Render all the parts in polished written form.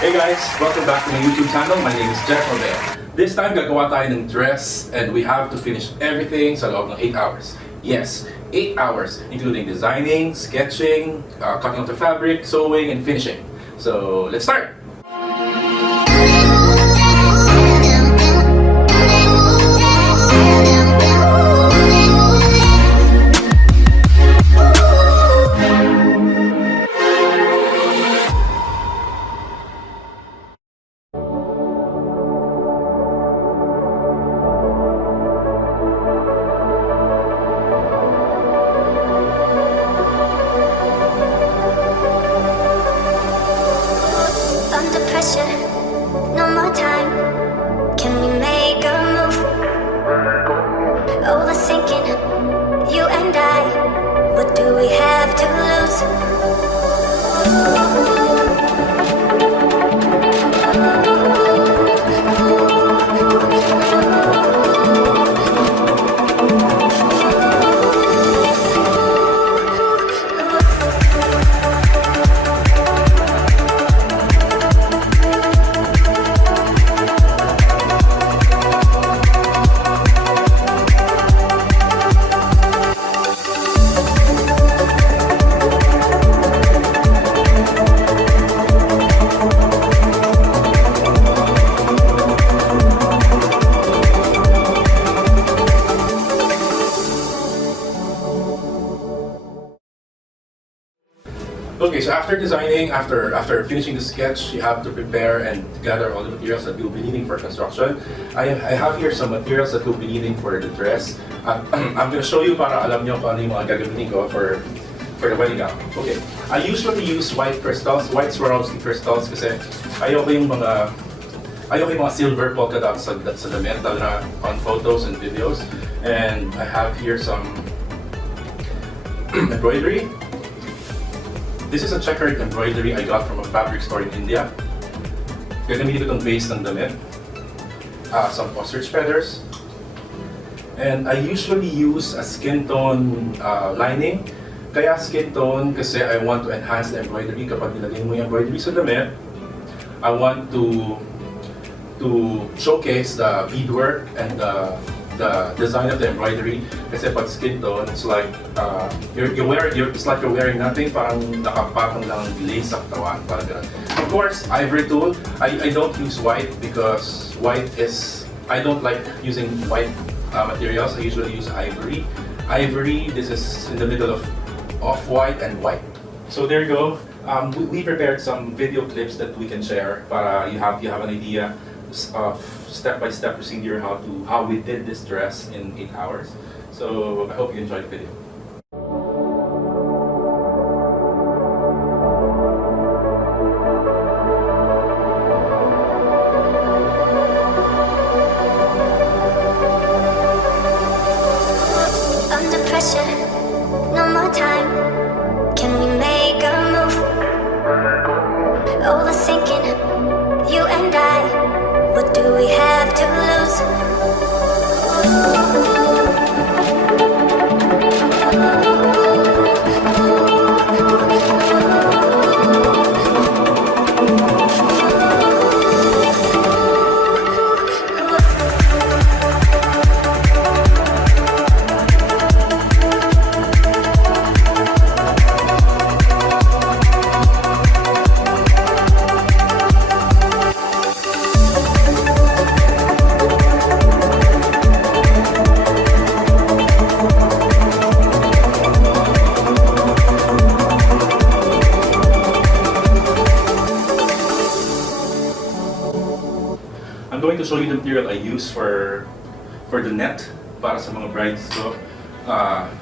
Hey guys, welcome back to my YouTube channel. My name is Jeff Robert. This time, gagawa tayo ng dress and we have to finish everything sa loob ng 8 hours. Yes, 8 hours, including designing, sketching, cutting out the fabric, sewing, and finishing. So, let's start! No more time. Can we make a move? Overthinking, you and I. What do we have to lose? Okay, so after designing, after finishing the sketch, you have to prepare and gather all the materials that you'll be needing for construction. I have here some materials that you'll be needing for the dress. I'm going to show you para alam nyo kung ano yung mga gagamitin ko for the wedding gown. Okay, I usually use white crystals, white Swarovski crystals kasi ayoko yung mga silver polka dots sa damit na on photos and videos. And I have here some embroidery. This is a checkered embroidery I got from a fabric store in India. Gagamitin ko itong base ng damit. Some ostrich feathers. And I usually use a skin tone lining. Kaya skin tone kasi I want to enhance the embroidery. Kapag nilagay mo yung embroidery sa damit, I want to showcase the beadwork and the design of the embroidery. Kasi pag skin tone, it's like it's like you're wearing nothing, parang nakapatong lang lace sa katawan, parang ganun. Of course, ivory tool. I don't use white because I don't like using white materials. I usually use ivory. Ivory, this is in the middle of off-white and white. So there you go. We prepared some video clips that we can share para you have an idea of step-by-step procedure how we did this dress in 8 hours. So I hope you enjoyed the video. Under pressure, no more time. Can we make a move? Overthinking, you and I. What do we have to lose? I'm going to show you the material I use for the net para sa mga brides ko,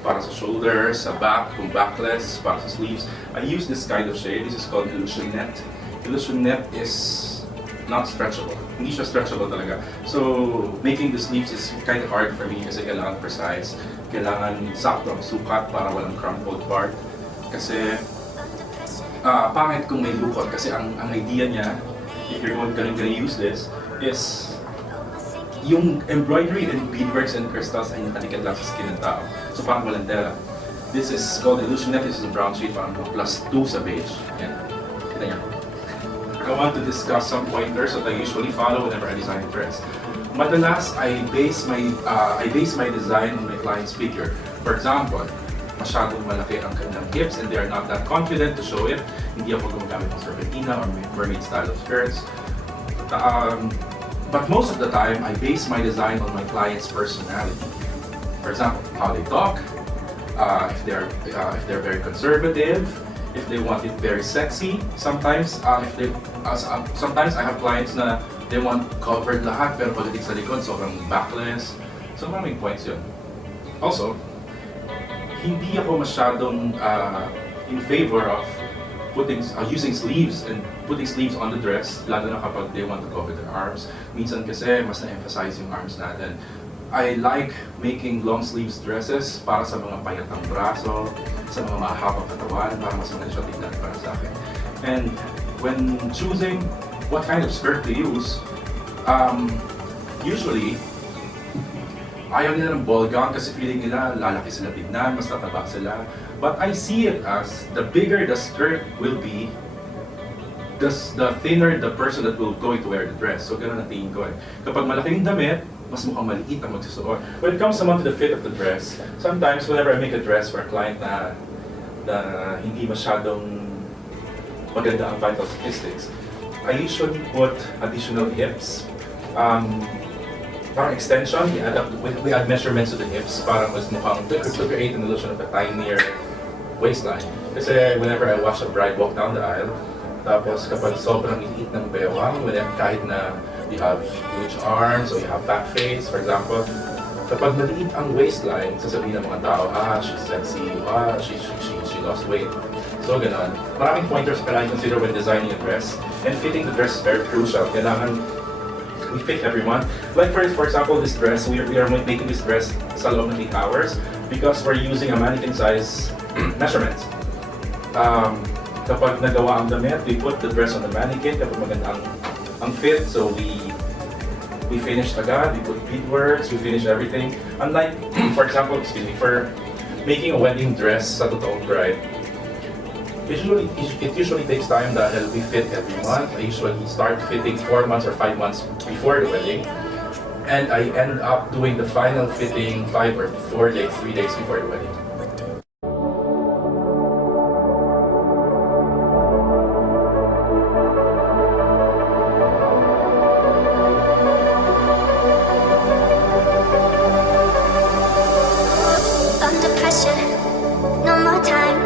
para sa shoulders, sa back, kung backless, para sa sleeves. I use this kind of shade. This is called illusion net. Illusion net is not stretchable. Hindi siya stretchable talaga. So making the sleeves is kind of hard for me kasi kailangan precise, kailangan sakto ang sukat para walang crumpled part. Kasi pangit kung may lukot kasi ang idea niya, if you're gonna use this, is yung embroidery and beadworks and crystals ay natalikad lang sa skin ng tao. So parang walang tela. This is called illusion net. This is a brown shade, parang +2 sa beige. Yan. Kita niyo. I want to discuss some pointers that I usually follow whenever I design a dress. Madalas, I base my design on my client's figure. For example, masyadong malaki ang kanilang hips and they are not that confident to show it. Hindi ako gumagamit ng serpentina or mermaid style of skirts. But most of the time, I base my design on my client's personality. For example, how they talk, if they're very conservative, if they want it very sexy. Sometimes, sometimes I have clients na they want covered lahat pero pagdating sa likod sobrang backless. So maraming points yun. Also, hindi ako masyadong in favor of using sleeves and putting sleeves on the dress, lalo na kapag they want to cover their arms. Minsan kasi mas na-emphasize yung arms natin. I like making long sleeves dresses para sa mga payatang braso, sa mga mahabang katawan, para mas maganda siya tignan para sa akin. And when choosing what kind of skirt to use, usually, ayaw nila ng ball gown kasi feeling nila lalaki sila tignan, mas tataba sila. But I see it as the bigger the skirt will be, the thinner the person that will going to wear the dress. So ganun ang tingin ko eh. Kapag malaking damit, mas mukhang maliit ang magsusuot. When it comes naman to the fit of the dress, sometimes whenever I make a dress for a client na hindi masyadong maganda ang vital statistics, I usually put additional hips. Parang extension, we add measurements to the hips para mas mukhang to create an illusion of a tinier waistline. Kasi whenever I watch a bride walk down the aisle, tapos kapag sobrang liit ng bewang, kahit na you have huge arms or you have fat face, for example, kapag maliit ang waistline, sasabihin ng mga tao, she's sexy, she lost weight. So ganun. Maraming pointers ka kailangan consider when designing a dress. And fitting the dress is very crucial. Kailangan we fit everyone. Like for example, this dress, we are making this dress sa loob ng 8 hours because we're using a mannequin size measurements. Kapag nagawa ang damit, we put the dress on the mannequin kapag maganda ang fit, so we finished agad, we put beadworks, we finish everything. Unlike, for example, for making a wedding dress sa totoong bride, it usually takes time dahil we fit every month. I usually start fitting 4 months or 5 months before the wedding. And I end up doing the final fitting 3 days before the wedding. Under pressure, no more time.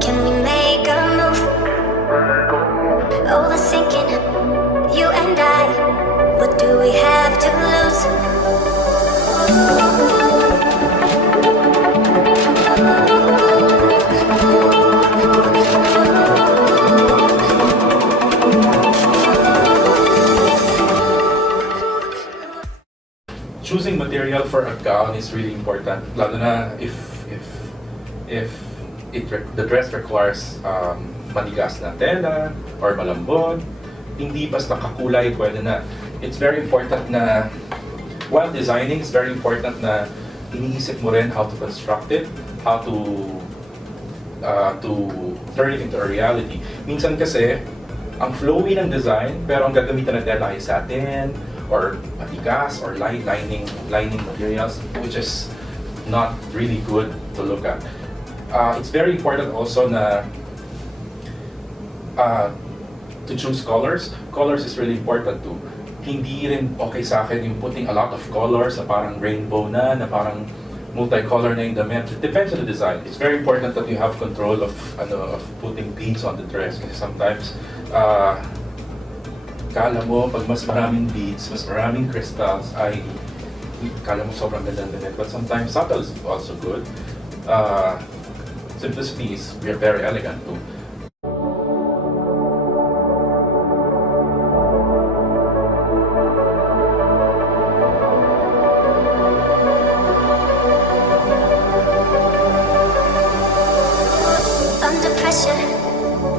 Can we make a move? Overthinking, you and I. What do we have to lose? Choosing material for a gown is really important, lalo na if the dress requires matigas na tela or malambot, hindi basta kakulay pwede na. It's very important na while designing, it's very important na iniisip mo rin how to construct it, how to turn it into a reality. Minsan kasi ang flowy ng design pero ang gagamitan na tela ay satin or matigas or lining materials, which is not really good to look at. It's very important also na to choose colors. Colors is really important too. Hindi rin okay sa akin yung putting a lot of colors na parang rainbow na parang multicolor na yung damit. It depends on the design. It's very important that you have control of putting beads on the dress kasi sometimes kala mo pag mas maraming beads, mas maraming crystals ay kala mo sobrang ganda ng damit. But sometimes subtle is also good. Simplicity is very elegant too. Under pressure,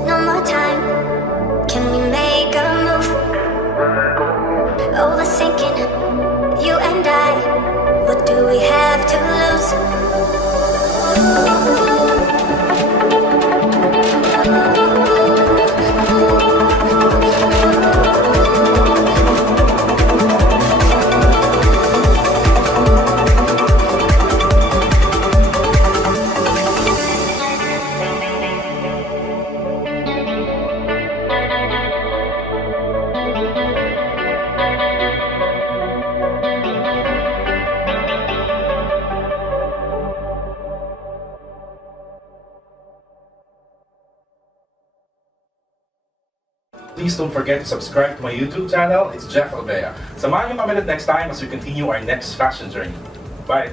no more time. Can we make a move? Overthinking, you and I. What do we have to lose? Please don't forget to subscribe to my YouTube channel. It's Jeff Albea. Samahan niyo kami ulit next time as we continue our next fashion journey. Bye!